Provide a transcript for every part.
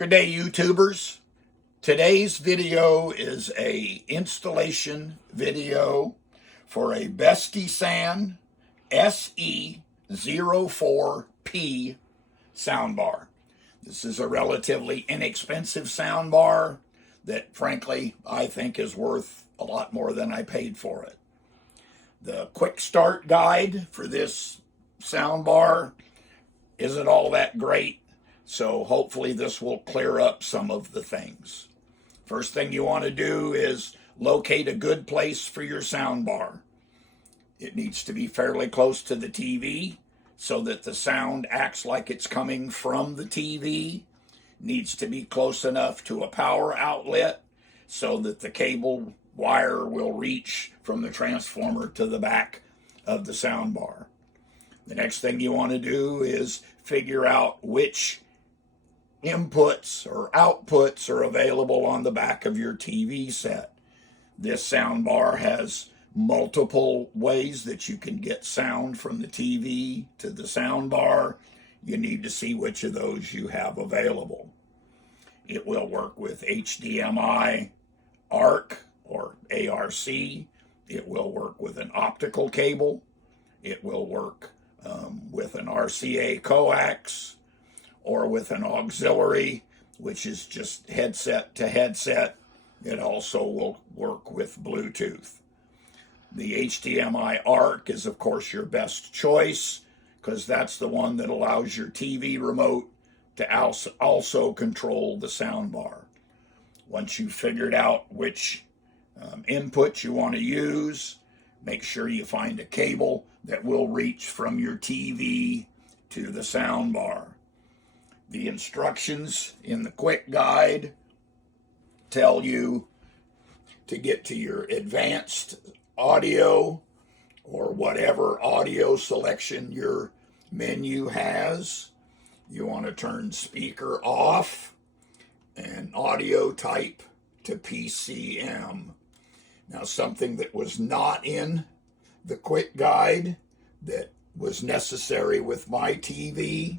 Good day, YouTubers. Today's video is a installation video for a Bestisan SE04P soundbar. This is a relatively inexpensive soundbar that, frankly, I think is worth a lot more than I paid for it. The quick start guide for this soundbar isn't all that great, so hopefully this will clear up some of the things. First thing you want to do is locate a good place for your soundbar. It needs to be fairly close to the TV so that the sound acts like it's coming from the TV. Needs to be close enough to a power outlet so that the cable wire will reach from the transformer to the back of the soundbar. The next thing you want to do is figure out which inputs or outputs are available on the back of your TV set. This soundbar has multiple ways that you can get sound from the TV to the soundbar. You need to see which of those you have available. It will work with HDMI, ARC or ARC. It will work with an optical cable. It will work with an RCA coax, or with an auxiliary, which is just headset to headset. It also will work with Bluetooth. The HDMI ARC is, of course, your best choice because that's the one that allows your TV remote to also control the soundbar. Once you've figured out which input you want to use, make sure you find a cable that will reach from your TV to the soundbar. The instructions in the quick guide tell you to get to your advanced audio or whatever audio selection your menu has. You want to turn speaker off and audio type to PCM. Now, something that was not in the quick guide that was necessary with my TV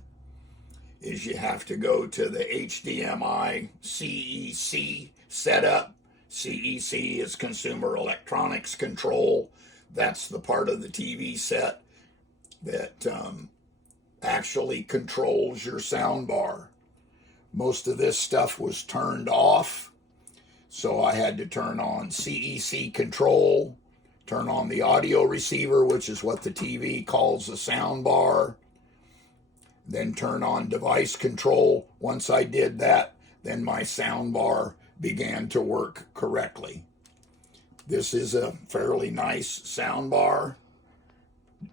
is you have to go to the HDMI CEC setup. CEC is Consumer Electronics Control. That's the part of the TV set that actually controls your soundbar. Most of this stuff was turned off, so I had to turn on CEC control, turn on the audio receiver, which is what the TV calls a soundbar, then turn on device control. Once I did that, then my soundbar began to work correctly. This is a fairly nice soundbar.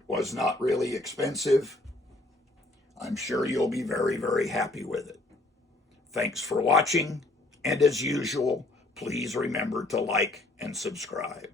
Was not really expensive. I'm sure you'll be very, very happy with it. Thanks for watching, and as usual, please remember to like and subscribe.